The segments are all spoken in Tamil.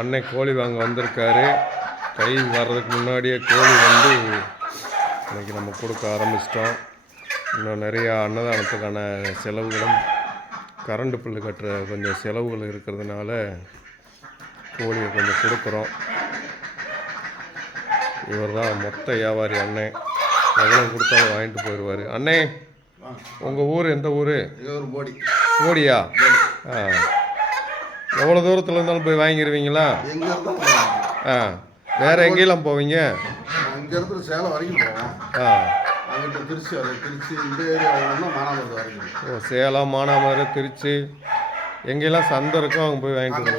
அண்ணன் கோழி வாங்க வந்திருக்காரு. கை வர்றதுக்கு முன்னாடியே கோழி வந்து இன்றைக்கி நம்ம கொடுக்க ஆரம்பிச்சிட்டோம். இன்னும் நிறையா அன்னதானத்துக்கான செலவுகளும் கரண்ட் பில்லு கட்டுற கொஞ்சம் செலவுகள் இருக்கிறதுனால கோழியை கொஞ்சம் கொடுக்குறோம். இவர் தான் மொத்த வியாபாரி அண்ணன். எவ்வளோ கொடுத்தாலும் வாங்கிட்டு போயிடுவார். அண்ணே, உங்கள் ஊர் எந்த ஊர்? போடியா? எவ்வளோ தூரத்தில் இருந்தாலும் போய் வாங்கிடுவீங்களா? வேறு எங்கேயெல்லாம் போவீங்க? இங்கேருந்து சேலம் வரைக்கும் போவோம். அங்கிட்ட திருச்சி இந்த ஏரியாவில் மானாமதுரை வரைக்கும். ஓ, சேலம், மானாமதுரை, திருச்சி எங்கெல்லாம் சந்தை இருக்கோ அவங்க போய் வாங்கிட்டு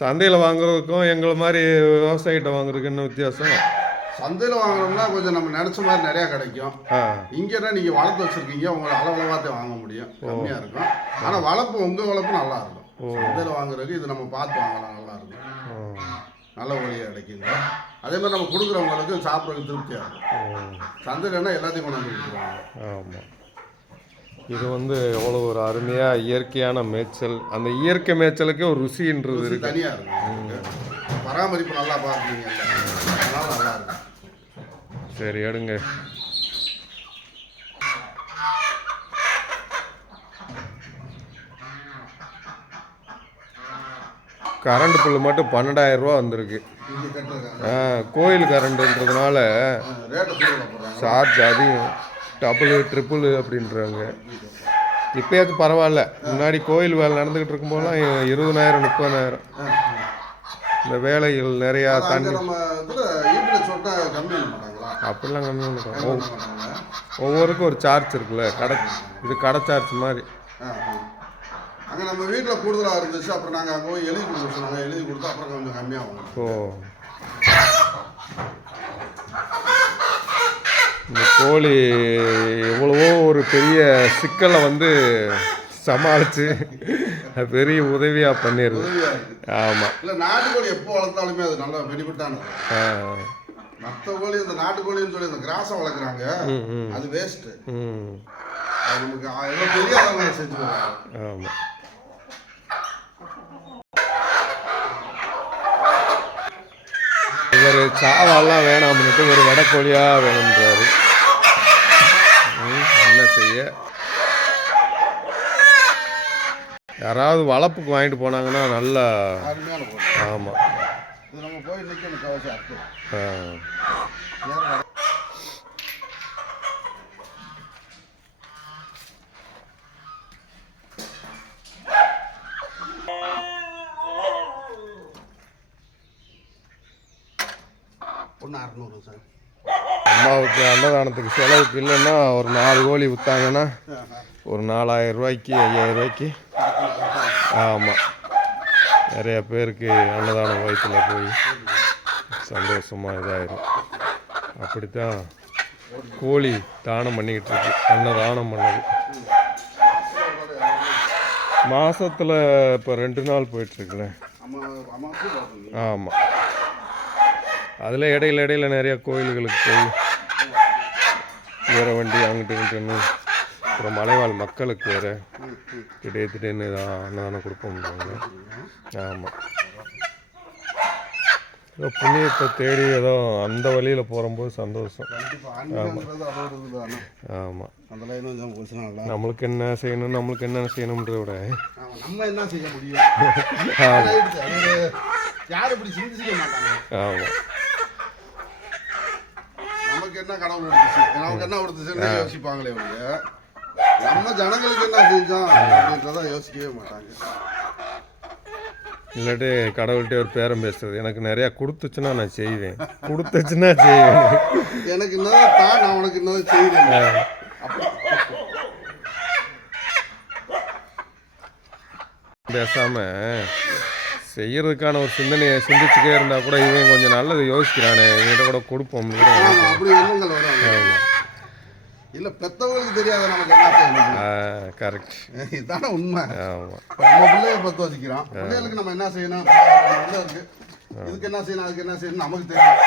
சந்தையில் வாங்குறதுக்கும் எங்களை மாதிரி விவசாயிகிட்ட வாங்குறதுக்கு என்ன வித்தியாசம்? சந்தையில் வாங்குறோம்னா கொஞ்சம் நம்ம நினச்ச மாதிரி நிறையா கிடைக்கும். இங்கேனா நீங்கள் வளர்த்து வச்சுருக்கீங்க, உங்களை அளவளவாக வாங்க முடியும், கம்மியாக இருக்கும். ஆனால் வளர்ப்பு உங்கள் வளர்ப்பு நல்லா இருக்கும். சந்தையில் வாங்குறதுக்கு இது நம்ம பார்த்து வாங்கலாம், நல்லா இருக்கும், நல்ல வழியாக கிடைக்குங்க. அதே மாதிரி நம்ம கொடுக்குறவங்களுக்கு சாப்பிட்றதுக்கு திருப்தியாக இருக்கும். சந்தையிலன்னா எல்லாத்தையும் கொண்டு வந்து கொடுக்குறாங்க. ஆமாம், இது வந்து எவ்வளோ ஒரு அருமையாக இயற்கையான மேய்ச்சல். அந்த இயற்கை மேய்ச்சலுக்கே ஒரு ருசின்றது இருக்கு, தனியாக இருக்கும். பராமரிப்பு நல்லா பார்க்குறீங்க, அதனால நல்லா இருக்கும். சரி, எடுங்க. கரண்ட் பில்லு மட்டும் 12,000 ரூபா வந்திருக்கு. கோயில் கரண்ட்டுன்றதுனால சார்ஜ் அதிகம், டபுள் ட்ரிபிள் அப்படின்றாங்க. இப்போயாச்சும் பரவாயில்ல. முன்னாடி கோயில் வேலை நடந்துக்கிட்டு இருக்கும்போதெல்லாம் 20,000 30,000. இந்த வேலைகள் நிறையா தண்ணி அப்படிலாம் கம்மி பண்ணுறோம். ஒவ்வொருக்கும் ஒரு சார்ஜ் இருக்குல்ல, இது கடை சார்ஜ் மாதிரி. அங்கே நம்ம வீட்டில் கூடுதலாக இருந்துச்சு, அப்புறம் நாங்கள் அங்கே போய் எழுதி கொடுக்க சொன்னாங்க, எழுதி கொடுத்தா அப்புறம் கொஞ்சம் கம்மியாகும். ஓ, இந்த கோழி எவ்வளவோ ஒரு பெரிய சிக்கலை வந்து சமாளித்து பெரிய உதவியாக பண்ணிடுது. ஆமாம், இல்லை நாட்டுக்கோழி எப்போ வளர்த்தாலுமே அது நல்லா பெனிஃபிட்டானது. மற்ற கோழி இந்த நாட்டுக்கோழின்னு சொல்லி இந்த கிராஸை வளர்க்குறாங்க, அது வேஸ்ட்டு. அது நமக்கு எவ்வளோ பெரிய அளவில் செஞ்சுருவாங்க. ஆமாம், இவர் சாவாலாம் வேணாம்னுட்டு ஒரு வடக்கோழியாக வேணுன்றாரு. என்ன செய்ய, யாராவது வளர்ப்புக்கு வாங்கிட்டு போனாங்கன்னா நல்லா. ஆமாம், அம்மாவுக்கு அன்னதானத்துக்கு செலவுக்கு இல்லைன்னா ஒரு 4 கோழி விற்றாங்கன்னா ஒரு 4,000 ரூபாய்க்கு 5,000 ரூபாய்க்கு. ஆமாம், நிறைய பேருக்கு அன்னதானம் வயிற்றில் போய் சந்தோஷமாக இதாயிரும். அப்படித்தான் கோழி தானம் பண்ணிக்கிட்டு இருக்கு, அன்னதானம் பண்ணது. மாதத்தில் இப்போ 2 நாள் போயிட்டுருக்குல்ல. ஆமாம், அதில் இடையில நிறையா கோயில்களுக்கு போய் வேறு வண்டி அங்கிட்டு இங்கிட்டுன்னு, அப்புறம் மலைவாழ் மக்களுக்கு வேறு திடீர்னு தான் அன்னதானம் கொடுப்போம்ன்றாங்க. ஆமாம், ஏதோ புண்ணியத்தை தேடி ஏதோ அந்த வழியில் போகும்போது சந்தோஷம். ஆமாம், நம்மளுக்கு என்ன செய்யணுன்றத விட நம்ம என்ன செய்ய முடியும். யாரும் இப்படி சிந்திக்க மாட்டாங்க. ஆமாம், நமக்கு என்ன கடவுள் எடுத்துச்சு, நமக்கு என்ன கொடுத்துச்சுன்னு யோசிப்பாங்களே அவங்க. நம்ம ஜனங்களுக்கு என்ன செஞ்சோம் அப்படின்றத யோசிக்கவே மாட்டாங்க. இல்லாட்டி கடவுள்கிட்ட ஒரு பேரம் பேசுறது, எனக்கு நிறையா கொடுத்துச்சுன்னா நான் செய்வேன், கொடுத்துச்சுன்னா செய்வேன், எனக்கு என்னதான் தான் நான் உனக்கு என்னதான் செய்வேன். பேசாமல் செய்யறதுக்கான ஒரு சிந்தனையை சிந்திச்சுட்டே இருந்தால் கூட இவன் கொஞ்சம் நல்லது யோசிக்கிறானே, இவன்கிட்ட கூட கொடுப்போம். அப்படி எண்ணங்கள் வரும். இல்லை, பெற்றவங்களுக்கு தெரியாத நமக்கு என்ன செய்யணும். கரெக்ட், இதுதானே உண்மை. ஆமாம், நம்ம பிள்ளைய பற்ற வச்சுக்கிறோம், பிள்ளைகளுக்கு நம்ம என்ன செய்யணும், இருக்கு இதுக்கு என்ன செய்யணும், அதுக்கு என்ன செய்யணும் நமக்கு தெரியும்.